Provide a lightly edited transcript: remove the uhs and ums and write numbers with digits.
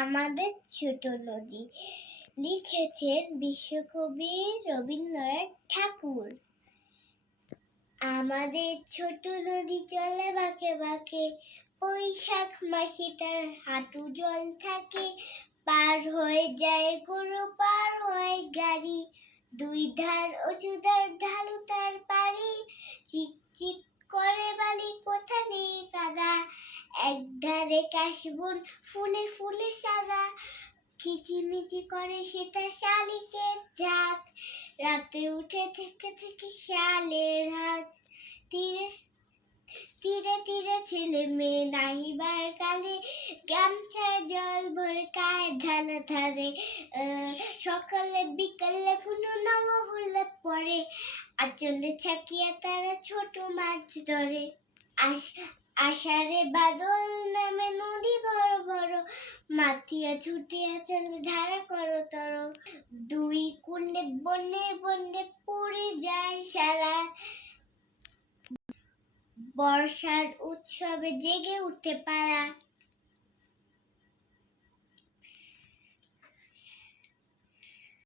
আমাদের ছোট নদী লিখেছেন বিশ্বকবি রবীন্দ্রনাথ ঠাকুর। আমাদের ছোট নদী চলে বাঁকে বাঁকে, বৈশাখ মাসে তার হাঁটু জল থাকে। পার হয়ে যায় গরু, পার হয় গাড়ি, দুই ধার উঁচু ধার ঢালু তার পাড়ি। চিকচিক করে বালি, কোথা নেই কাদা, একধারে কাশবন ফুলে ফুলে সাদা। কিচিমিচি করে সেটা শালিকের ঝাঁক, রাতে উঠে থেকে থেকে শালের হাত। তীরে তীরে তীরে ছেলে মেয়ে নাহিবার কালে, গামছায় জল ভরে গায়ে ঢালা ধারে। সকালে বিকালে কোনো নাওয়া হলে পরে, আঁচলে ছাকিয়া তারা ছোট মাছ ধরে। আষাঢ়ে বাদল নামে নদী বড় বড়, মাতিয়া ছুটিয়া চলে ধারা করতর। দুই কূলে বনে বনে পড়ে যায় সারা, বর্ষার উৎসবে জেগে উঠে পাড়া।